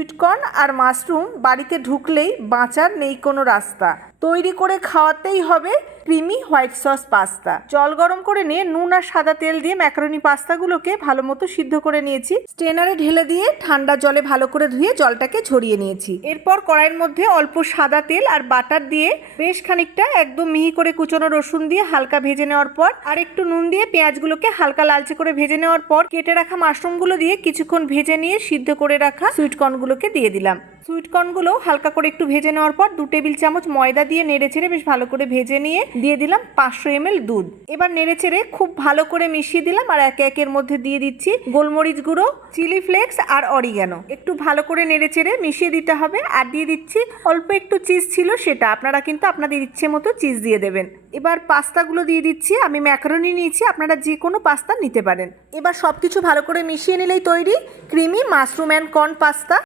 Sweet corn আর mushroom বাড়িতে ঢুকলেই বাঁচার নেই কোনো রাস্তা। তৈরি করে খাওয়াতেই হবে ক্রিমি হোয়াইট সস পাস্তা। জল গরম করে নিয়ে নুন আর সাদা তেল দিয়ে ম্যাকারনি পাস্তাগুলোকে ভালো মতো সিদ্ধ করে নিয়েছি। স্ট্রেনারে ঢেলে দিয়ে ঠান্ডা জলে ভালো করে ধুয়ে জলটাকে ঝরিয়ে নিয়েছি। এরপর কড়াইয়ের মধ্যে অল্প সাদা তেল আর বাটার দিয়ে বেশ খানিকটা একদম মিহি করে কুচনো রসুন দিয়ে হালকা ভেজে নেওয়ার পর আর একটু নুন দিয়ে পেঁয়াজগুলোকে হালকা লালচে করে ভেজে নেওয়ার পর কেটে রাখা মাশরুমগুলো দিয়ে কিছুক্ষণ ভেজে নিয়ে সিদ্ধ করে রাখা সুইট কর্নগুলোকে দিয়ে দিলাম। সুইট কর্নগুলো হালকা করে একটু ভেজে নেওয়ার পর 2 টেবিল চামচ ময়দা দিয়ে নেড়েচেড়ে বেশ ভালো করে ভেজে নিয়ে দিয়ে দিলাম 500 ml দুধ। এবার নেড়েচেড়ে খুব ভালো করে মিশিয়ে দিলাম আর একে একের মধ্যে দিয়ে দিচ্ছি গোলমরিচ গুঁড়ো, চিলি ফ্লেক্স আর অরিগ্যানো। একটু ভালো করে নেড়েচেড়ে মিশিয়ে দিতে হবে। আর দিয়ে দিচ্ছি অল্প একটু চিজ ছিল সেটা, আপনারা কিন্তু আপনাদের ইচ্ছে মতো চিজ দিয়ে দেবেন। এবার পাস্তাগুলো দিয়ে দিচ্ছি। আমি ম্যাকারনি নিয়েছি, আপনারা যে কোনো পাস্তা নিতে পারেন। এবার সবকিছু ভালো করে মিশিয়ে নিলেই তৈরি creamy mushroom and corn pasta.